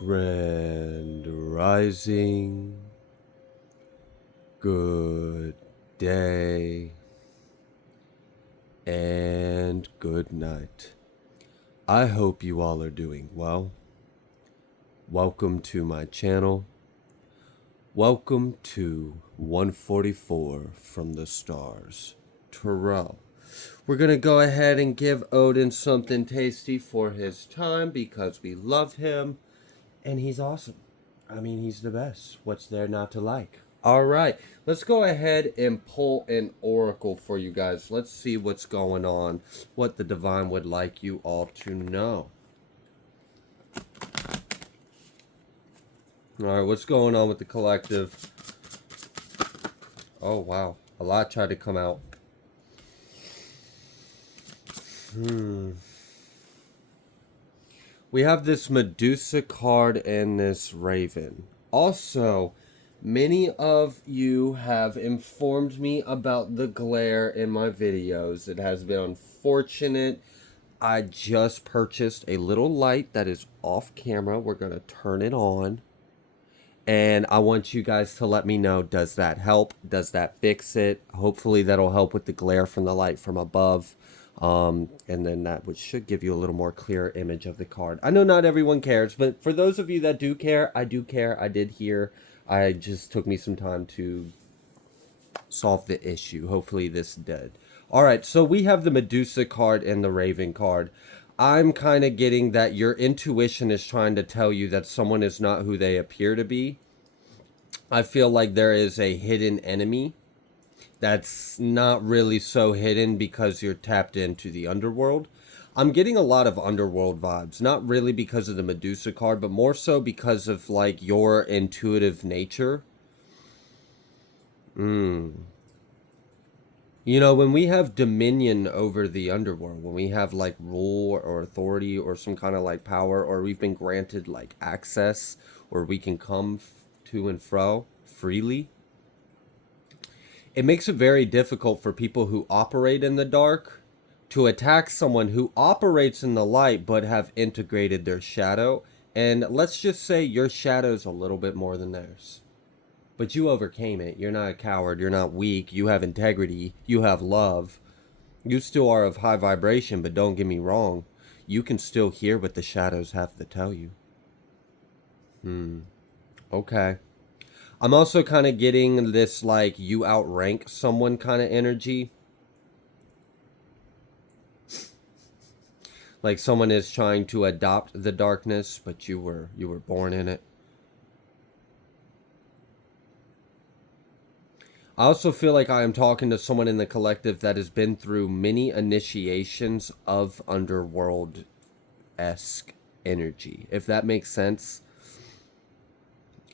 Grand Rising, good day, and good night. I hope you all are doing well. Welcome to my channel. Welcome to 144 from the stars. Terrell. We're going to go ahead and give Odin something tasty for his time because we love him. And he's awesome. I mean, he's the best. What's there not to like? All right, let's go ahead and pull an oracle for you guys. Let's see what's going on, what the divine would like you all to know. All right, what's going on with the collective? Oh, wow. A lot tried to come out. We have this Medusa card and this Raven. Also, many of you have informed me about the glare in my videos. It has been unfortunate. I just purchased a little light that is off camera. We're going to turn it on. And I want you guys to let me know, does that help? Does that fix it? Hopefully that'll help with the glare from the light from above. And then that should give you a little more clear image of the card. I know not everyone cares, but for those of you that do care, I do care. I did hear. I just took me some time to solve the issue. Hopefully this did. All right, so we have the Medusa card and the Raven card. I'm kind of getting that your intuition is trying to tell you that someone is not who they appear to be. I feel like there is a hidden enemy that's not really so hidden because you're tapped into the underworld. I'm getting a lot of underworld vibes, not really because of the Medusa card, but more so because of like your intuitive nature. You know, when we have dominion over the underworld, when we have like rule or authority or some kind of like power, or we've been granted like access, or we can come to and fro freely, it makes it very difficult for people who operate in the dark to attack someone who operates in the light but have integrated their shadow. And let's just say your shadow's a little bit more than theirs. But you overcame it. You're not a coward. You're not weak. You have integrity. You have love. You still are of high vibration, but don't get me wrong. You can still hear what the shadows have to tell you. Okay. I'm also kind of getting this, like, you outrank someone kind of energy. Like someone is trying to adopt the darkness, but you were born in it. I also feel like I am talking to someone in the collective that has been through many initiations of underworld-esque energy, if that makes sense.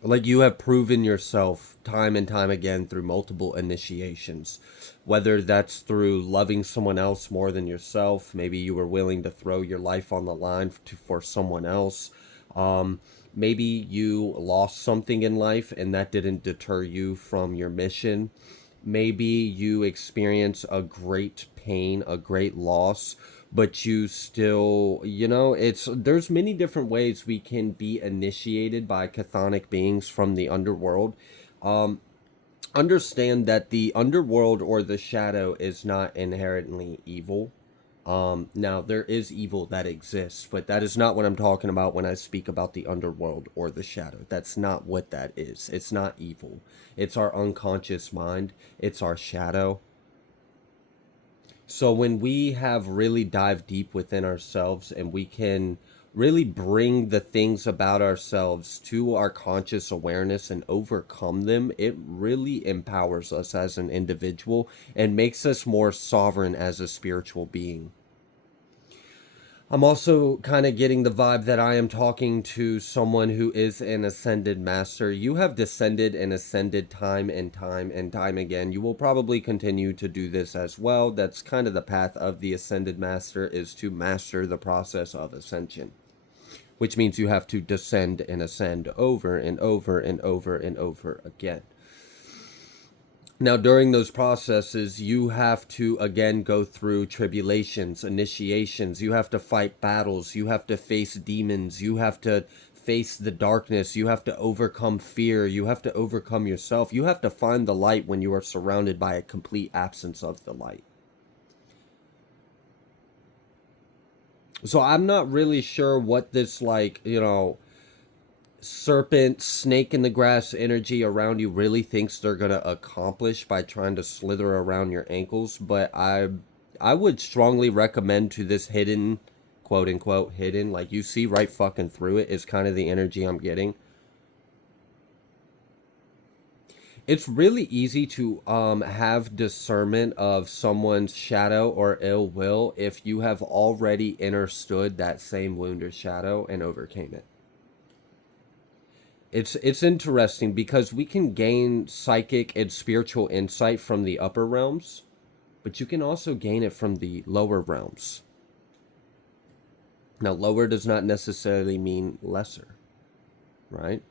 Like you have proven yourself time and time again through multiple initiations, whether that's through loving someone else more than yourself. Maybe you were willing to throw your life on the line for someone else. Maybe you lost something in life and that didn't deter you from your mission. Maybe you experience a great pain, a great loss, but you still, you know, there's many different ways we can be initiated by chthonic beings from the underworld. Understand that the underworld or the shadow is not inherently evil. Now there is evil that exists, but that is not what I'm talking about when I speak about the underworld or the shadow. That's not what that is. It's not evil. It's our unconscious mind. It's our shadow. So when we have really dived deep within ourselves and we can really bring the things about ourselves to our conscious awareness and overcome them, it really empowers us as an individual and makes us more sovereign as a spiritual being. I'm also kind of getting the vibe that I am talking to someone who is an ascended master. You have descended and ascended time and time and time again. You will probably continue to do this as well. That's kind of the path of the ascended master, is to master the process of ascension, which means you have to descend and ascend over and over and over and over again. Now, during those processes, you have to, again, go through tribulations, initiations. You have to fight battles. You have to face demons. You have to face the darkness. You have to overcome fear. You have to overcome yourself. You have to find the light when you are surrounded by a complete absence of the light. So I'm not really sure what this, like, you know, serpent, snake in the grass energy around you really thinks they're going to accomplish by trying to slither around your ankles. But I would strongly recommend to this hidden, quote unquote, hidden, like you see right fucking through it, is kind of the energy I'm getting. It's really easy to have discernment of someone's shadow or ill will if you have already understood that same wound or shadow and overcame it. It's interesting because we can gain psychic and spiritual insight from the upper realms, but you can also gain it from the lower realms. Now, lower does not necessarily mean lesser, right?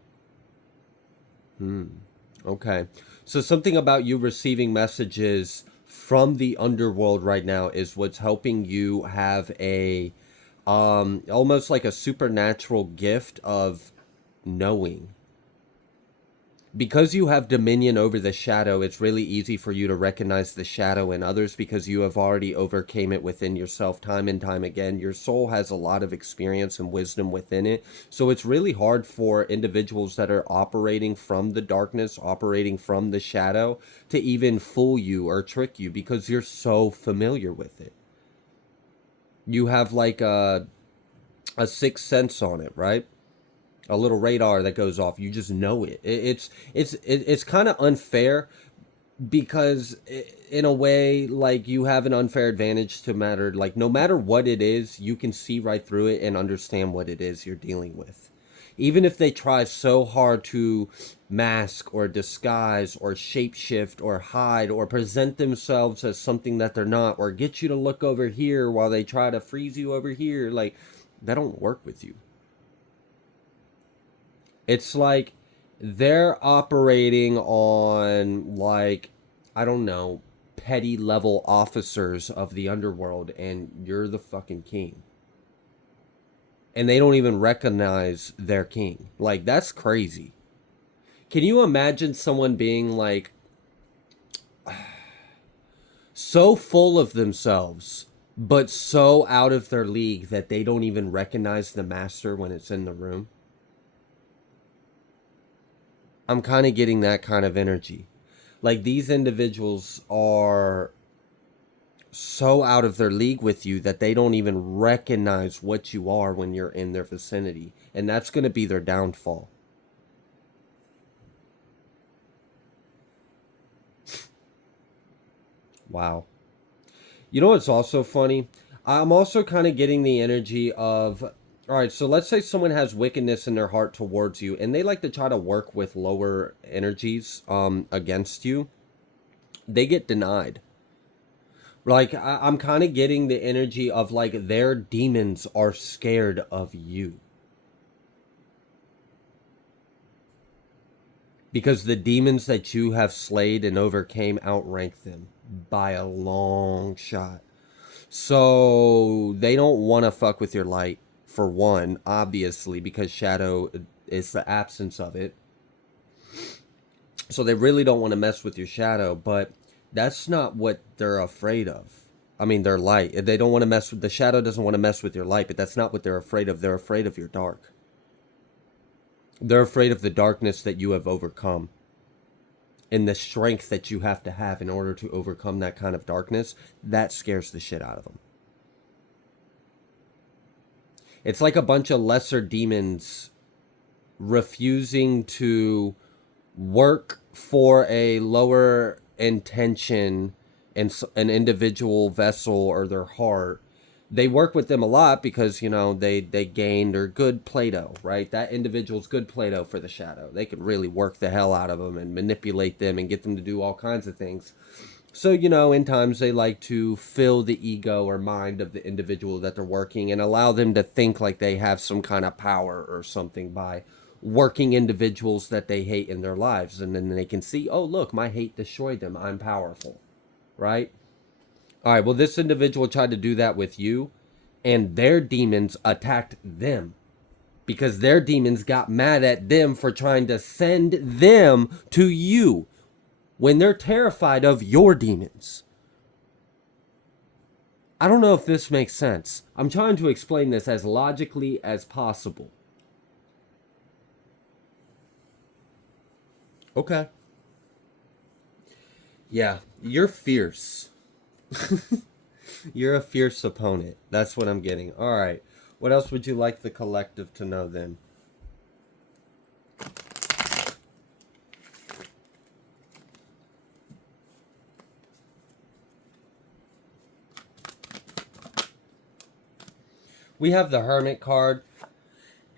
Okay. So something about you receiving messages from the underworld right now is what's helping you have a almost like a supernatural gift of knowing. Because you have dominion over the shadow, it's really easy for you to recognize the shadow in others because you have already overcame it within yourself time and time again. Your soul has a lot of experience and wisdom within it. So it's really hard for individuals that are operating from the darkness, operating from the shadow, to even fool you or trick you because you're so familiar with it. You have like a sixth sense on it, right? A little radar that goes off. You just know it. It's kind of unfair because in a way, like, you have an unfair advantage to matter, like, no matter what it is, you can see right through it and understand what it is you're dealing with. Even if they try so hard to mask or disguise or shapeshift or hide or present themselves as something that they're not, or get you to look over here while they try to freeze you over here, like, that don't work with you. It's like they're operating on, like, I don't know, petty level officers of the underworld, and you're the fucking king. And they don't even recognize their king. Like, that's crazy. Can you imagine someone being like so full of themselves, but so out of their league that they don't even recognize the master when it's in the room? I'm kind of getting that kind of energy. Like, these individuals are so out of their league with you that they don't even recognize what you are when you're in their vicinity. And that's going to be their downfall. Wow. You know what's also funny? I'm also kind of getting the energy of, all right, so let's say someone has wickedness in their heart towards you, and they like to try to work with lower energies against you. They get denied. Like, I'm kind of getting the energy of, like, their demons are scared of you. Because the demons that you have slayed and overcame outrank them by a long shot. So they don't want to fuck with your light, for one, obviously, because shadow is the absence of it. So they really don't want to mess with your shadow, but that's not what they're afraid of. I mean, their light. They don't want to mess with, the shadow doesn't want to mess with your light, but that's not what they're afraid of. They're afraid of your dark. They're afraid of the darkness that you have overcome. And the strength that you have to have in order to overcome that kind of darkness, that scares the shit out of them. It's like a bunch of lesser demons refusing to work for a lower intention and an individual vessel or their heart. They work with them a lot because, you know, they gain their good Play-Doh, right? That individual's good Play-Doh for the shadow. They can really work the hell out of them and manipulate them and get them to do all kinds of things. So, you know, in times they like to fill the ego or mind of the individual that they're working and allow them to think like they have some kind of power or something by working individuals that they hate in their lives. And then they can see, oh, look, my hate destroyed them. I'm powerful, right? All right, well, this individual tried to do that with you, and their demons attacked them. because their demons got mad at them for trying to send them to you when they're terrified of your demons. I don't know if this makes sense. I'm trying to explain this as logically as possible. Okay. Yeah, you're fierce. You're a fierce opponent. That's what I'm getting. All right. What else would you like the collective to know then? We have the Hermit card,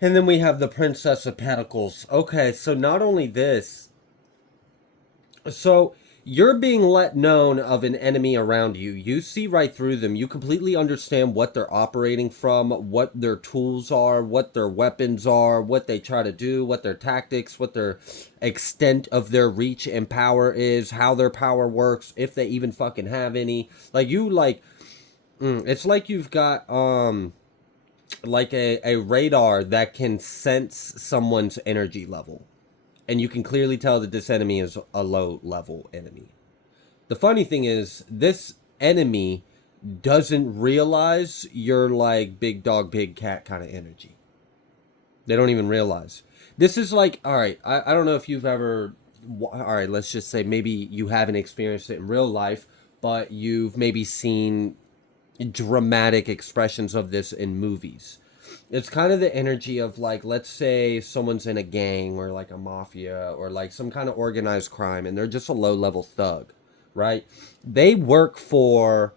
and then we have the Princess of Pentacles. Okay, so not only this, so you're being let known of an enemy around you. You see right through them. You completely understand what they're operating from, what their tools are, what their weapons are, what they try to do, what their tactics, what their extent of their reach and power is, how their power works, if they even fucking have any. Like, you, like, it's like you've got, like a radar that can sense someone's energy level. And you can clearly tell that this enemy is a low level enemy. The funny thing is, this enemy doesn't realize you're like big dog, big cat kind of energy. They don't even realize. This is like, all right, I don't know if you've ever, all right, let's just say maybe you haven't experienced it in real life, but you've maybe seen dramatic expressions of this in movies. It's kind of the energy of, like, let's say someone's in a gang or like a mafia or like some kind of organized crime, and they're just a low level thug, right? They work for,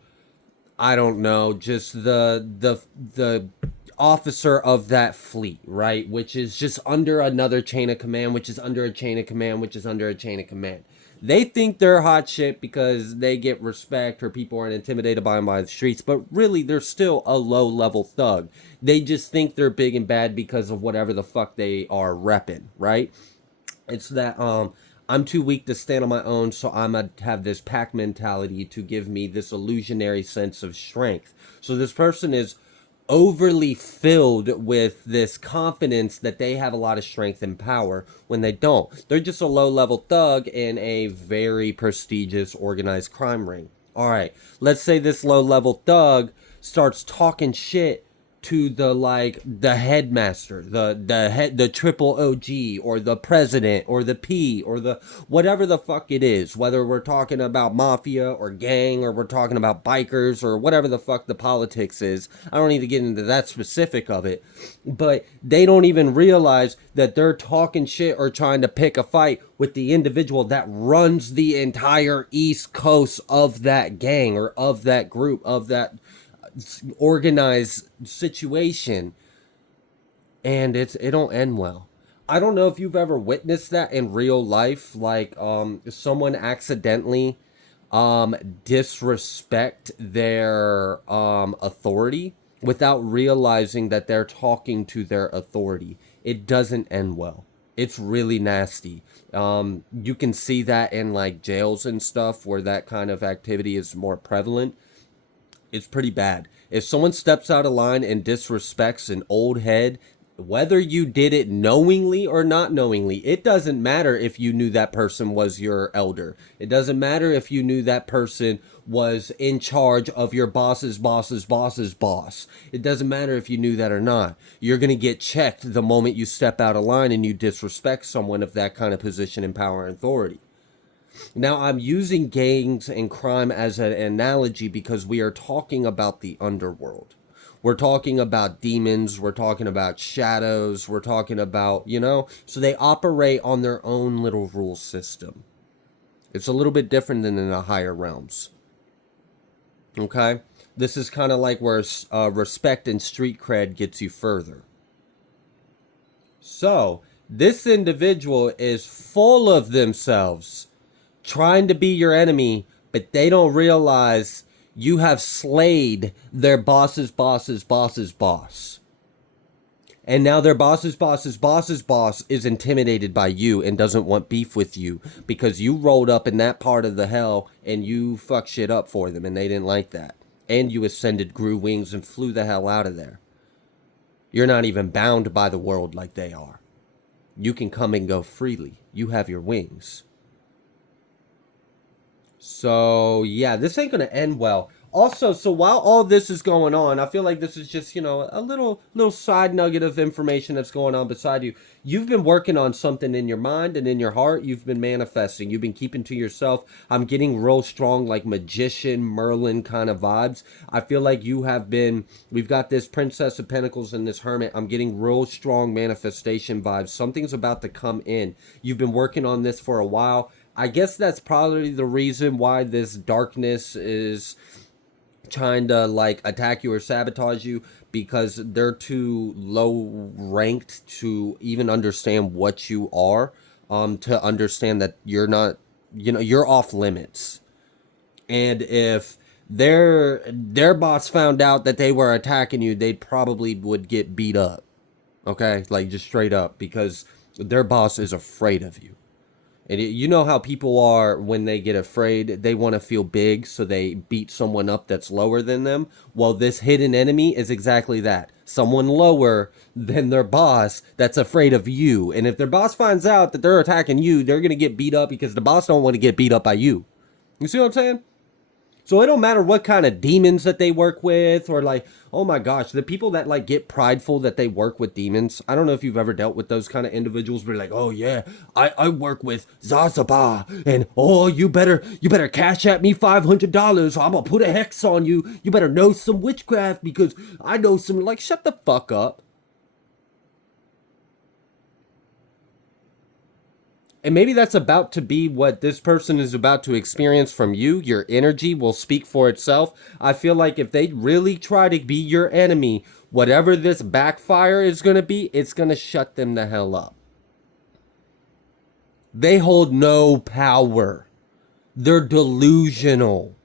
I don't know, just the officer of that fleet, right? Which is just under another chain of command, which is under a chain of command, which is under a chain of command. They think they're hot shit because they get respect or people aren't intimidated by them by the streets, but really they're still a low level thug. They just think they're big and bad because of whatever the fuck they are repping, right? It's that I'm too weak to stand on my own, so I'm gonna have this pack mentality to give me this illusionary sense of strength. So this person is overly filled with this confidence that they have a lot of strength and power when they don't. They're just a low-level thug in a very prestigious organized crime ring. All right, let's say this low-level thug starts talking shit to the, like, the headmaster, the triple OG, or the president, or the P, or the whatever the fuck it is, whether we're talking about mafia or gang, or we're talking about bikers, or whatever the fuck the politics is. I don't need to get into that specific of it, but they don't even realize that they're talking shit or trying to pick a fight with the individual that runs the entire East Coast of that gang, or of that group, of that organized situation, and it don't end well. I don't know if you've ever witnessed that in real life, like someone accidentally disrespect their authority without realizing that they're talking to their authority. It doesn't end well. It's really nasty. You can see that in like jails and stuff where that kind of activity is more prevalent. It's pretty bad. If someone steps out of line and disrespects an old head, whether you did it knowingly or not knowingly, it doesn't matter if you knew that person was your elder. It doesn't matter if you knew that person was in charge of your boss's boss's boss's boss. It doesn't matter if you knew that or not. You're going to get checked the moment you step out of line and you disrespect someone of that kind of position in power and authority. Now, I'm using gangs and crime as an analogy because we are talking about the underworld. We're talking about demons. We're talking about shadows. We're talking about, so they operate on their own little rule system. It's a little bit different than in the higher realms. Okay? This is kind of like where respect and street cred gets you further. So, this individual is full of themselves, trying to be your enemy, but they don't realize you have slayed their boss's boss's boss's boss. And now their boss's boss's boss's boss is intimidated by you and doesn't want beef with you because you rolled up in that part of the hell and you fucked shit up for them and they didn't like that. And you ascended, grew wings, and flew the hell out of there. You're not even bound by the world like they are. You can come and go freely. You have your wings. So, yeah, this ain't going to end well. Also, so while all this is going on, I feel like this is just, you know, a little side nugget of information that's going on beside you. You've been working on something in your mind and in your heart. You've been manifesting. You've been keeping to yourself. I'm getting real strong, like magician, Merlin kind of vibes. I feel like you have been, we've got this Princess of Pentacles and this Hermit. I'm getting real strong manifestation vibes. Something's about to come in. You've been working on this for a while. I guess that's probably the reason why this darkness is trying to like attack you or sabotage you, because they're too low ranked to even understand what you are, to understand that you're not, you know, you're off limits. And if their boss found out that they were attacking you, they probably would get beat up. Okay, like just straight up, because their boss is afraid of you. And you know how people are when they get afraid, they want to feel big, so they beat someone up that's lower than them. Well, this hidden enemy is exactly that. Someone lower than their boss that's afraid of you. And if their boss finds out that they're attacking you, they're going to get beat up because the boss don't want to get beat up by you. You see what I'm saying? So it don't matter what kind of demons that they work with, or like, oh my gosh, the people that like get prideful that they work with demons. I don't know if you've ever dealt with those kind of individuals where like, oh yeah, I work with Zazaba, and oh you better cash at me $500, or I'm gonna put a hex on you. You better know some witchcraft because I know some. Like, shut the fuck up. And maybe that's about to be what this person is about to experience from you. Your energy will speak for itself. I feel like if they really try to be your enemy, whatever this backfire is going to be, it's going to shut them the hell up. They hold no power. They're delusional.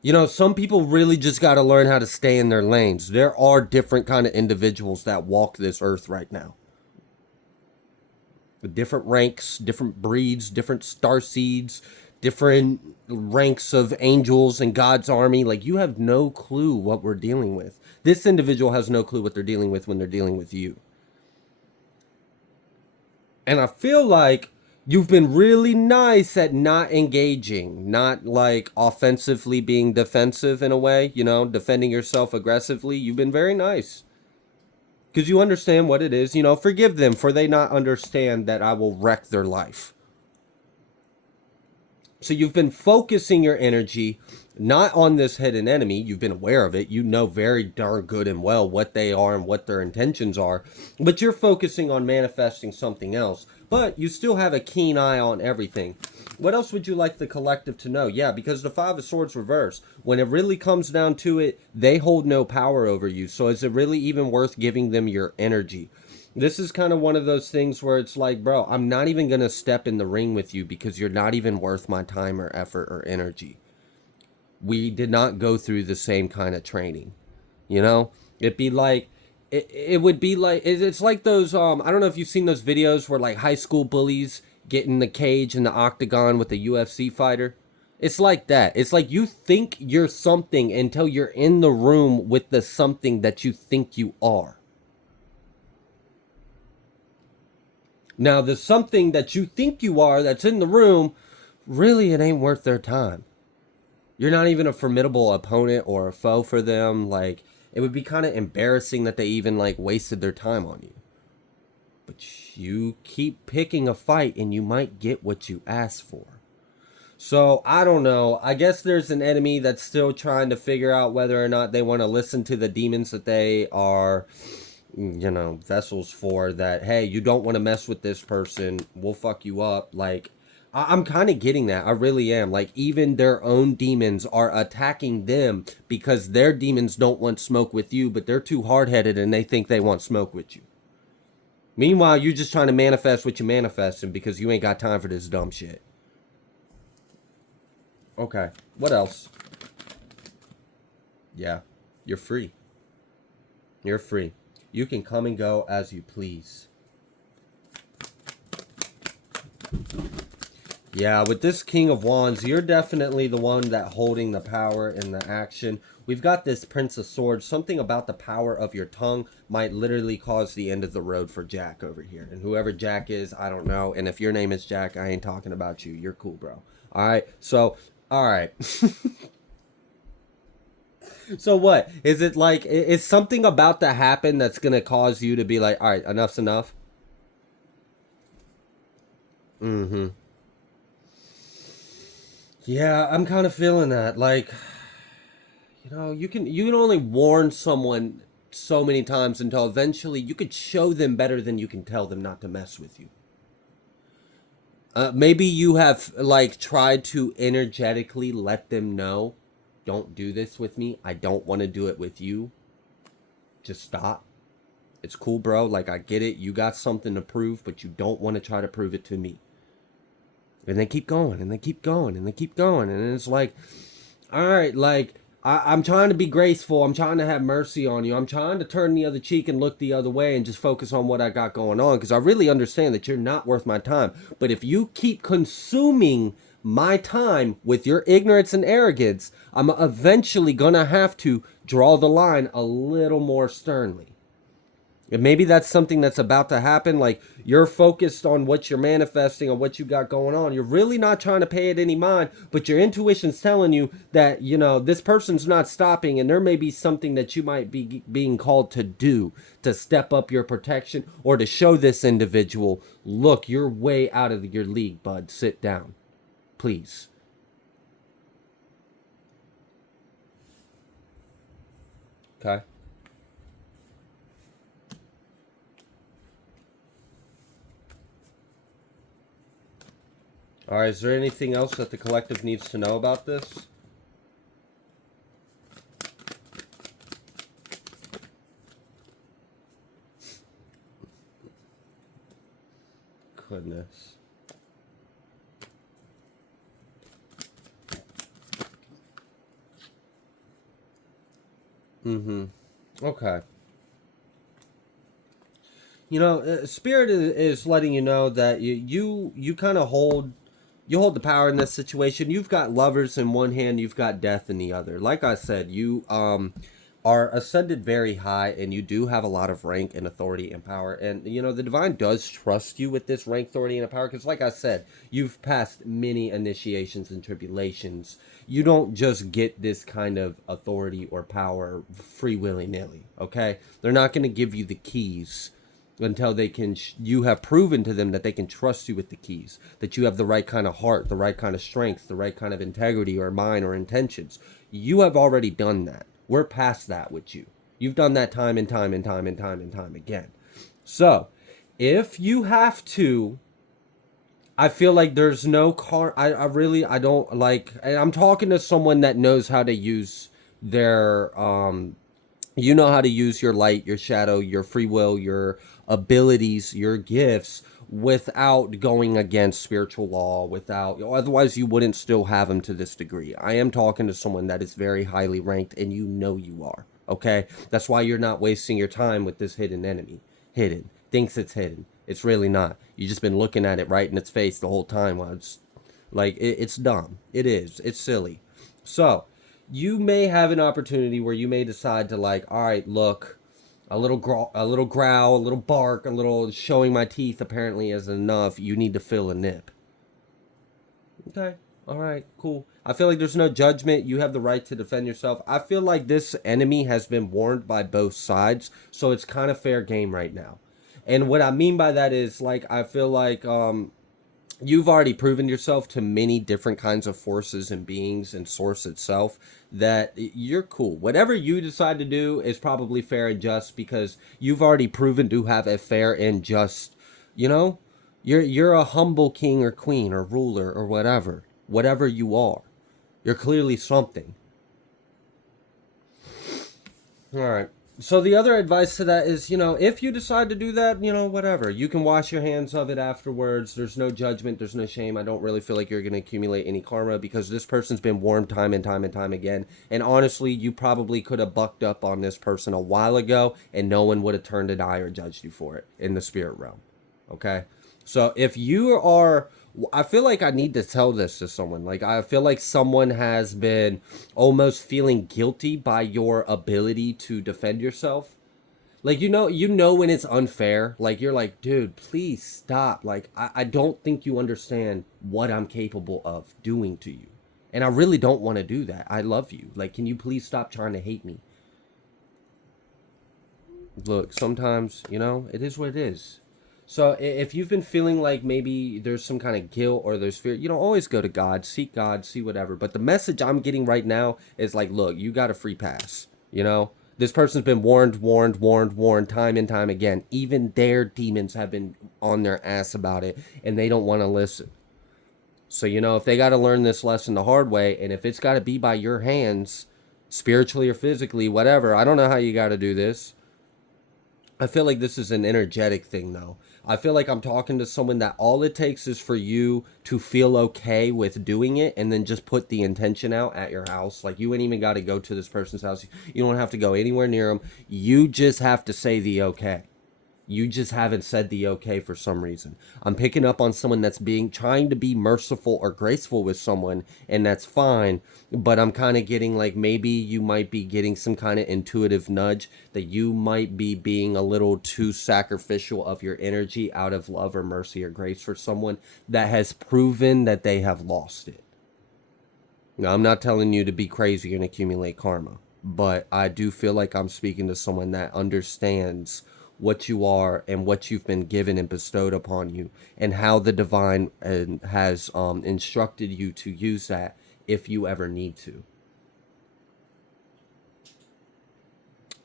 You know, some people really just got to learn how to stay in their lanes. There are different kind of individuals that walk this earth right now. Different ranks, different breeds, different star seeds, different ranks of angels in God's army. Like, you have no clue what we're dealing with. This individual has no clue what they're dealing with when they're dealing with you. And I feel like you've been really nice at not engaging, not like offensively being defensive in a way, you know, defending yourself aggressively. You've been very nice. Because you understand what it is. You know, forgive them, for they not understand that I will wreck their life. So you've been focusing your energy not on this hidden enemy. You've been aware of it. You know very darn good and well what they are and what their intentions are. But you're focusing on manifesting something else. But you still have a keen eye on everything. What else would you like the collective to know? Yeah, because the Five of Swords reverse, when it really comes down to it, they hold no power over you. So is it really even worth giving them your energy? This is kind of one of those things where it's like, bro, I'm not even going to step in the ring with you because you're not even worth my time or effort or energy. We did not go through the same kind of training. You know, it'd be like, it would be like, it's like those, I don't know if you've seen those videos where like high school bullies get in the cage in the octagon with a UFC fighter. It's like that. It's like you think you're something until you're in the room with the something that you think you are. Now, the something that you think you are that's in the room, really it ain't worth their time. You're not even a formidable opponent or a foe for them. Like, it would be kind of embarrassing that they even like wasted their time on you. But you keep picking a fight and you might get what you asked for. So, I don't know. I guess there's an enemy that's still trying to figure out whether or not they want to listen to the demons that they are, you know, vessels for. That, hey, you don't want to mess with this person, we'll fuck you up. Like, I'm kind of getting that. I really am. Like, even their own demons are attacking them because their demons don't want smoke with you, but they're too hard-headed and they think they want smoke with you. Meanwhile, you're just trying to manifest what you're manifesting because you ain't got time for this dumb shit. Okay, what else? Yeah, you're free. You're free. You can come and go as you please. Yeah, with this King of Wands, you're definitely the one that holding the power in the action. We've got this Prince of Swords. Something about the power of your tongue might literally cause the end of the road for Jack over here. And whoever Jack is, I don't know. And if your name is Jack, I ain't talking about you. You're cool, bro. All right. So, all right. So what? Is it like, is something about to happen that's going to cause you to be like, all right, enough's enough? Mm-hmm. Yeah, I'm kind of feeling that. Like, you can only warn someone so many times until eventually you could show them better than you can tell them not to mess with you. Maybe you have like tried to energetically let them know, don't do this with me. I don't want to do it with you. Just stop. It's cool, bro. Like, I get it. You got something to prove, but you don't want to try to prove it to me. And they keep going, and they keep going, and they keep going. And it's like, all right, like, I'm trying to be graceful. I'm trying to have mercy on you. I'm trying to turn the other cheek and look the other way and just focus on what I got going on, because I really understand that you're not worth my time. But if you keep consuming my time with your ignorance and arrogance, I'm eventually going to have to draw the line a little more sternly. And maybe that's something that's about to happen. Like, you're focused on what you're manifesting or what you got going on. You're really not trying to pay it any mind, but your intuition's telling you that, this person's not stopping, and there may be something that you might be being called to do to step up your protection or to show this individual, look, you're way out of your league, bud. Sit down, please. Okay. All right, is there anything else that the collective needs to know about this? Goodness. Mm-hmm. Okay. Spirit is letting you know that you kind of hold the power in this situation. You've got lovers in one hand, you've got death in the other. Like I said, you are ascended very high, and you do have a lot of rank and authority and power. And the divine does trust you with this rank, authority, and power, because like I said, you've passed many initiations and tribulations. You don't just get this kind of authority or power free willy-nilly. Okay, they're not going to give you the keys until you have proven to them that they can trust you with the keys, that you have the right kind of heart, the right kind of strength, the right kind of integrity or mind or intentions. You have already done that. We're past that with you. You've done that time and time and time and time and time again. So if you have to, I feel like there's no I don't like, and I'm talking to someone that knows how to use their you know how to use your light, your shadow, your free will, your abilities, your gifts without going against spiritual law, without, otherwise you wouldn't still have them to this degree. I am talking to someone that is very highly ranked, and you are. Okay? That's why you're not wasting your time with this hidden enemy. Hidden. Thinks it's hidden. It's really not. You just been looking at it right in its face the whole time while it's like it's dumb. It is. It's silly. So, you may have an opportunity where you may decide to, like, all right, look, a little growl, a little bark, a little showing my teeth apparently is enough. You need to fill a nip. Okay. All right, cool. I feel like there's no judgment. You have the right to defend yourself. I feel like this enemy has been warned by both sides, so it's kind of fair game right now. And what I mean by that is, like, I feel like you've already proven yourself to many different kinds of forces and beings and source itself that you're cool. Whatever you decide to do is probably fair and just, because you've already proven to have a fair and just, you know, you're a humble king or queen or ruler or whatever you are. You're clearly something. All right. So the other advice to that is, if you decide to do that, whatever. You can wash your hands of it afterwards. There's no judgment. There's no shame. I don't really feel like you're going to accumulate any karma, because this person's been warned time and time and time again. And honestly, you probably could have bucked up on this person a while ago, and no one would have turned an eye or judged you for it in the spirit realm. Okay? So if you are I feel like I need to tell this to someone. Like, I feel like someone has been almost feeling guilty by your ability to defend yourself. Like, you know when it's unfair. Like, you're like, dude, please stop. Like, I don't think you understand what I'm capable of doing to you. And I really don't want to do that. I love you. Like, can you please stop trying to hate me? Look, sometimes, it is what it is. So if you've been feeling like maybe there's some kind of guilt or there's fear, always go to God, see whatever. But the message I'm getting right now is like, look, you got a free pass. This person's been warned time and time again. Even their demons have been on their ass about it, and they don't want to listen. So, if they got to learn this lesson the hard way, and if it's got to be by your hands, spiritually or physically, whatever, I don't know how you got to do this. I feel like this is an energetic thing, though. I feel like I'm talking to someone that all it takes is for you to feel okay with doing it and then just put the intention out at your house. Like, you ain't even got to go to this person's house. You don't have to go anywhere near them. You just have to say the okay. You just haven't said the okay for some reason. I'm picking up on someone that's trying to be merciful or graceful with someone, and that's fine. But I'm kind of getting like maybe you might be getting some kind of intuitive nudge that you might be being a little too sacrificial of your energy out of love or mercy or grace for someone that has proven that they have lost it. Now, I'm not telling you to be crazy and accumulate karma, but I do feel like I'm speaking to someone that understands what you are and what you've been given and bestowed upon you, and how the divine has instructed you to use that if you ever need to.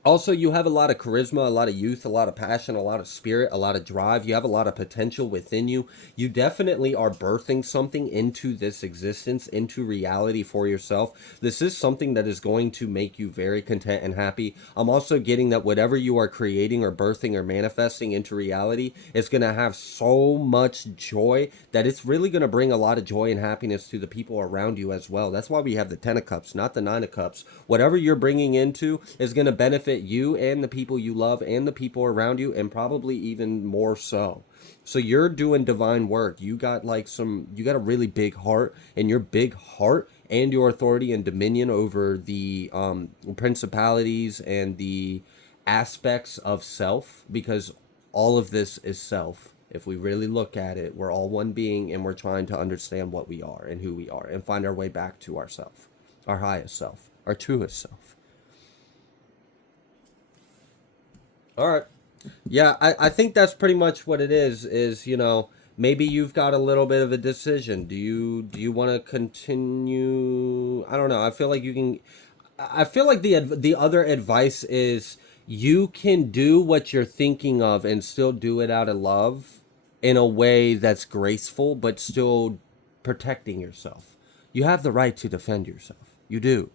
Also, you have a lot of charisma, a lot of youth, a lot of passion, a lot of spirit, a lot of drive. You have a lot of potential within you. You definitely are birthing something into this existence, into reality for yourself. This is something that is going to make you very content and happy. I'm also getting that whatever you are creating or birthing or manifesting into reality is going to have so much joy that it's really going to bring a lot of joy and happiness to the people around you as well. That's why we have the 10 of Cups, not the 9 of Cups. Whatever you're bringing into is going to benefit you and the people you love and the people around you, and probably even more so. So you're doing divine work. You got a really big heart, and your big heart and your authority and dominion over the principalities and the aspects of self, because all of this is self. If we really look at it, we're all one being, and we're trying to understand what we are and who we are and find our way back to ourself, our highest self, our truest self. All right. Yeah, I think that's pretty much what it is, maybe you've got a little bit of a decision. Do you want to continue? I don't know. I feel like the other advice is you can do what you're thinking of and still do it out of love in a way that's graceful but still protecting yourself. You have the right to defend yourself. You do.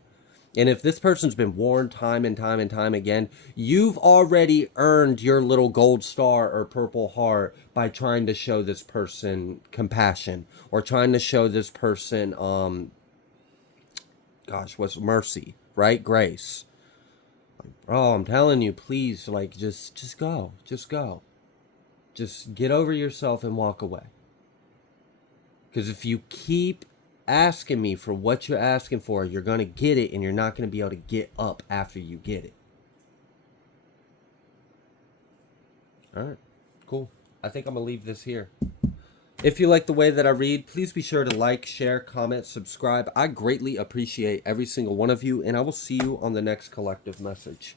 And if this person's been warned time and time and time again, you've already earned your little gold star or purple heart by trying to show this person compassion, or trying to show this person, what's mercy, right? Grace. Like, bro, I'm telling you, please, like, just go. Just go. Just get over yourself and walk away. Because if you keep asking me for what you're asking for, you're going to get it, and you're not going to be able to get up after you get it. All right, cool. I think I'm going to leave this here. If you like the way that I read, please be sure to like, share, comment, subscribe. I greatly appreciate every single one of you, and I will see you on the next collective message.